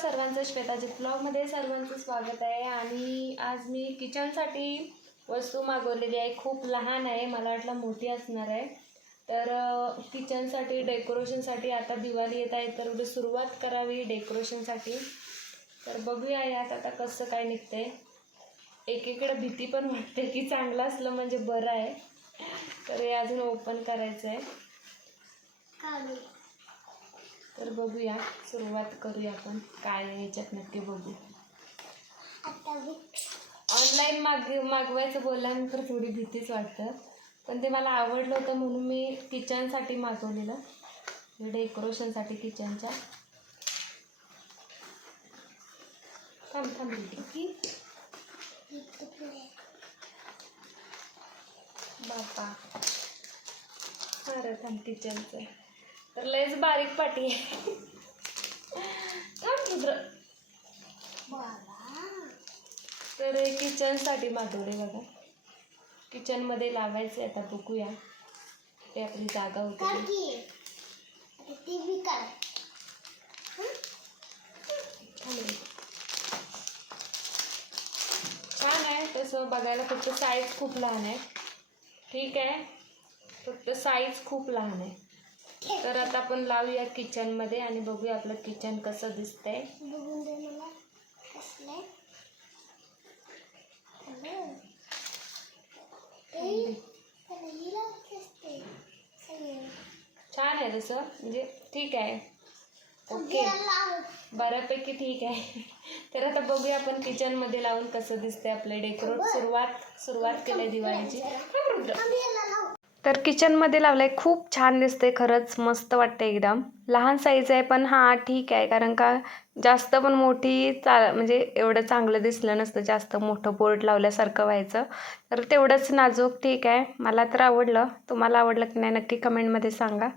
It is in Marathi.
सर्वांचं श्वेताजी ब्लॉगमध्ये सर्वांचं स्वागत आहे. आणि आज मी किचनसाठी वस्तू मागवलेली आहे. खूप लहान आहे. मला वाटलं मोठी असणार आहे. तर किचनसाठी डेकोरेशनसाठी आता दिवाळी येत आहे. तर उद्या सुरुवात करावी डेकोरेशनसाठी. तर बघूया यात आता कसं काय निघतंय. एकीकडे भीती पण वाटते की चांगलं असलं म्हणजे बरं आहे. तर हे अजून ओपन करायचं आहे तर बघूया सुरुवात करूया आपण. काय याच्यात नक्की बघू. ऑनलाईन माग मागवायचं बोलल्यानंतर थोडी भीतीच वाटतं. पण ते मला आवडलं होतं म्हणून मी किचनसाठी मागवलेलं. डेकोरेशनसाठी किचनच्या. थांब थांब तुटले बापा. अरे थांब किचनचं. तर लयच बारीक पाटी आहे. तर हे किचनसाठी मागवले बघा. किचनमध्ये लावायचे आता बघूया. ते आपली जागा होती छान आहे तसं बघायला फक्त साईज खूप लहान आहे. ठीक आहे? फक्त साईज खूप लहान आहे. तर आता आपण लावूया किचनमध्ये आणि बघूया आपलं किचन कसं दिसतंय. बघून दे मला छान आहे तसं म्हणजे ठीक आहे. ओके. बऱ्यापैकी ठीक आहे. तर आता बघूया आपण किचनमध्ये लावून कसं दिसतंय आपलं डेकोरेट सुरुवात सुरुवात केली दिवाळीची. तर किचनमध्ये लावलं आहे खूप छान दिसते खरंच मस्त वाटते एकदम. लहान साईज आहे पण हां ठीक आहे कारण का जास्त पण मोठी चा म्हणजे एवढं चांगलं दिसलं नसतं जास्त मोठं बोर्ड लावल्यासारखं व्हायचं. तर तेवढंच नाजूक ठीक आहे. मला तर आवडलं. तुम्हाला आवडलं की नाही नक्की कमेंटमध्ये सांगा.